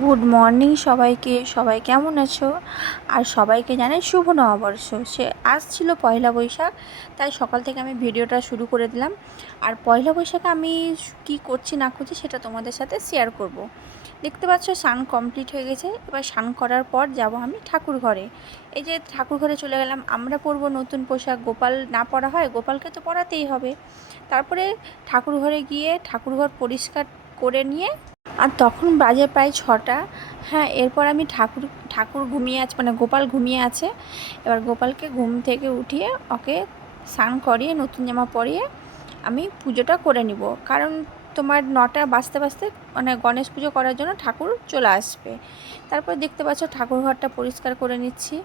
Good morning সবাইকে। সবাই কেমন আছো? আর সবাইকে জানাই শুভ নববর্ষ। আজ ছিল পয়লা বৈশাখ, তাই সকাল থেকে আমি ভিডিওটা শুরু করে দিলাম। আর পয়লা বৈশাখে আমি কি করছি না করছি সেটা তোমাদের সাথে শেয়ার করব। দেখতে পাচ্ছ স্নান কমপ্লিট হয়ে গেছে। এবার স্নান করার পর যাব আমি ঠাকুর ঘরে। এই যে ঠাকুর ঘরে চলে গেলাম। আমরা পরবো নতুন পোশাক, গোপাল না পরা হয়, গোপালকে তো পরাতেই হবে। তারপরে ঠাকুর ঘরে গিয়ে ঠাকুরঘর পরিষ্কার করে নিয়ে, আর তখন বাজে প্রায় 6টা। হ্যাঁ, এরপর আমি ঠাকুর ঘুমিয়ে আছে, মানে গোপাল ঘুমিয়ে আছে। এবার গোপালকে ঘুম থেকে উঠিয়ে ওকে স্নান করিয়ে নতুন জামা পরিয়ে আমি পুজোটা করে নিব। কারণ তোমার 9টা বাজতে বাজতে মানে গণেশ পুজো করার জন্য ঠাকুর চলে আসবে। তারপর দেখতে পাচ্ছ ঠাকুর ঘরটা পরিষ্কার করে নিচ্ছি।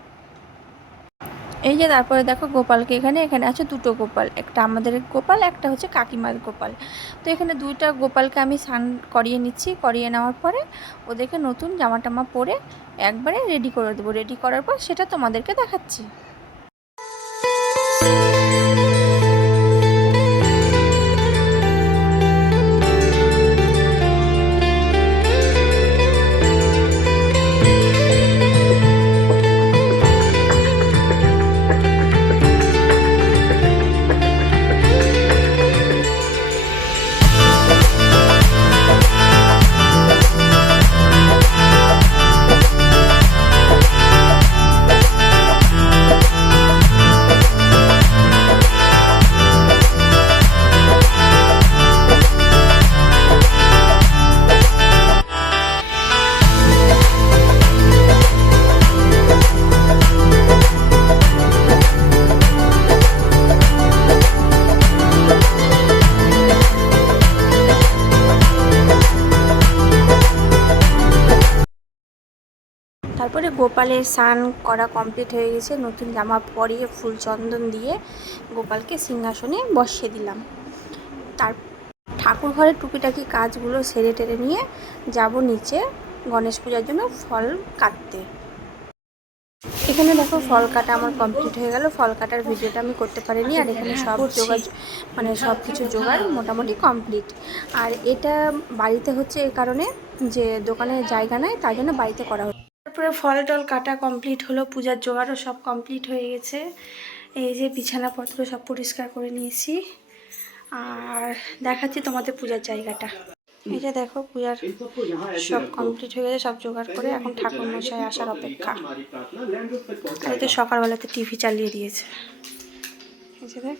এই যে তারপরে দেখো গোপালকে এখানে আছে দুটো গোপাল, একটা আমাদের গোপাল, একটা হচ্ছে কাকিমার গোপাল। তো এখানে দুইটা গোপালকে আমি স্নান করিয়ে নিচ্ছি। করিয়ে নেওয়ার পরে ওদেরকে নতুন জামা টামা পরে একবারে রেডি করে দেবো। রেডি করার পর সেটা তোমাদেরকে দেখাচ্ছি। তারপরে গোপালের স্নান করা কমপ্লিট হয়ে গেছে। নতুন জামা পরিয়ে ফুল চন্দন দিয়ে গোপালকে সিংহাসনে বসিয়ে দিলাম। তার ঠাকুর ঘরের টুকিটাকি কাজগুলো সেরে টেরে নিয়ে যাব নিচে গণেশ পূজার জন্য ফল কাটতে। এখানে দেখো ফল কাটা আমার কমপ্লিট হয়ে গেল। ফল কাটার ভিডিওটা আমি করতে পারিনি। আর এখানে সব সব কিছু জোগাড় মোটামুটি কমপ্লিট। আর এটা বাড়িতে হচ্ছে এই কারণে যে দোকানে জায়গা নেই, তাই জন্য বাড়িতে করা হচ্ছে। তারপরে ফল টল কাটা কমপ্লিট হলো, পূজার জোগাড়ও সব কমপ্লিট হয়ে গেছে। এই যে বিছানাপত্র সব পরিষ্কার করে নিয়েছি। আর দেখাচ্ছি তোমাদের পূজার জায়গাটা। এই যে দেখো পূজার সব কমপ্লিট হয়ে গেছে, সব জোগাড় করে এখন ঠাকুর মশাই আসার অপেক্ষা। আর এই তো সকালবেলাতে টিভি চালিয়ে দিয়েছে। এই যে দেখ।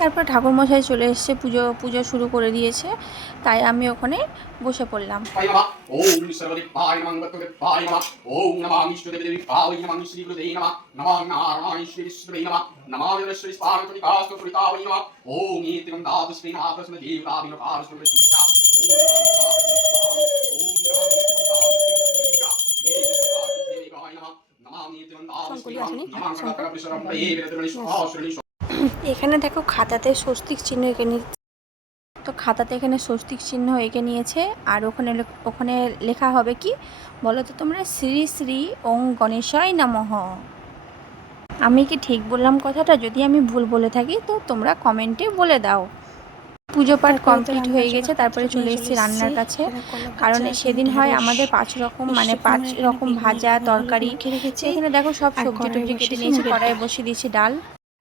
তারপর ঠাকুর মশাই চলে এসেছে, পুজো শুরু করে দিয়েছে, তাই আমি ওখানে বসে পড়লাম। এখানে দেখো খাতাতে স্বস্তিক চিহ্ন এঁকে নিচ্ছে। তো খাতাতে এখানে স্বস্তিক চিহ্ন এঁকে নিয়েছে। আর ওখানে লেখা হবে কি বলো তো তোমরা? শ্রী শ্রী ওং গণেশায় নমঃ। আমি কি ঠিক বললাম কথাটা? যদি আমি ভুল বলে থাকি তো তোমরা কমেন্টে বলে দাও। পুজো পাঠ কমপ্লিট হয়ে গেছে। তারপরে চলে এসেছি রান্নার কাছে। কারণ সেদিন হয় আমাদের 5 রকম ভাজা তরকারি। এখানে দেখো সব সবজি টবজি কেটে নিয়েছি, কড়াইয়ে বসিয়ে দিয়েছি ডাল।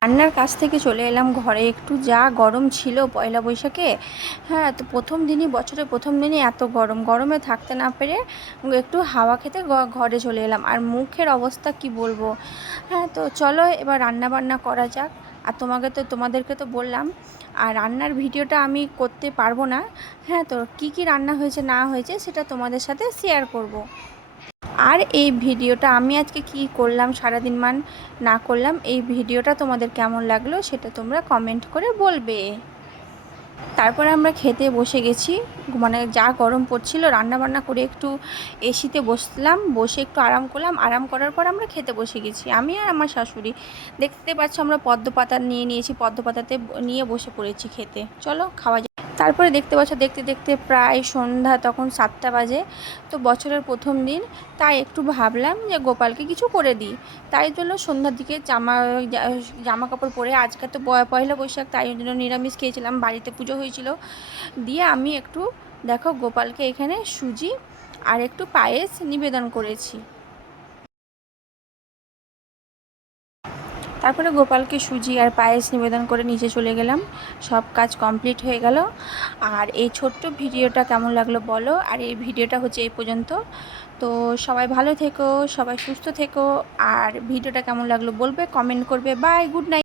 রান্নার কাছ থেকে চলে এলাম ঘরে। একটু যা গরম ছিল পয়লা বৈশাখে। হ্যাঁ, তো বছরের প্রথম দিনই এত গরমে থাকতে না পেরে একটু হাওয়া খেতে ঘরে চলে এলাম। আর মুখের অবস্থা কি বলবো। হ্যাঁ, তো চলো এবার রান্না বান্না করা যাক। আর তোমাদেরকে তো বললাম। আর রান্নার ভিডিওটা আমি করতে পারবো না। হ্যাঁ, তো কি রান্না হয়েছে না হয়েছে সেটা তোমাদের সাথে শেয়ার করব। আর এই ভিডিওটা আমি আজকে কি করলাম সারাদিন না করলাম, এই ভিডিওটা তোমাদের কেমন লাগলো সেটা তোমরা কমেন্ট করে বলবে। তারপরে আমরা খেতে বসে গেছি। মানে যা গরম পড়ছিল, রান্না বান্না করে একটু এসিতে বসলাম, বসে একটু আরাম করলাম। আরাম করার পর আমরা খেতে বসে গেছি, আমি আর আমার শাশুড়ি। দেখতে পাচ্ছ আমরা পদ্ম পাতা নিয়ে নিয়েছি, পদ্ম পাতাতে নিয়ে বসে পড়েছি খেতে। চলো খাওয়া যাক। তারপরে দেখতে পাচ্ছ দেখতে দেখতে প্রায় সন্ধ্যা, তখন 7টা বাজে। তো বছরের প্রথম দিন, তাই একটু ভাবলাম যে গোপালকে কিছু করে দিই। তাই জন্য সন্ধ্যার দিকে জামা কাপড় পরে, আজকে তো পয়লা বৈশাখ, তাই জন্য নিরামিষ খেয়েছিলাম, বাড়িতে পুজো হয়েছিল। দিয়ে আমি একটু দেখো গোপালকে এখানে সুজি আর একটু পায়েস নিবেদন করেছি। তারপরে গোপালকে সুজি আর পায়েস নিবেদন করে নিচে চলে গেলাম। সব কাজ কমপ্লিট হয়ে গেল। আর এই ছোট্ট ভিডিওটা কেমন লাগলো বলো। আর এই ভিডিওটা হচ্ছে এই পর্যন্ত। তো সবাই ভালো থেকো, সবাই সুস্থ থেকো। আর ভিডিওটা কেমন লাগলো বলবে, কমেন্ট করবে। Bye, good night.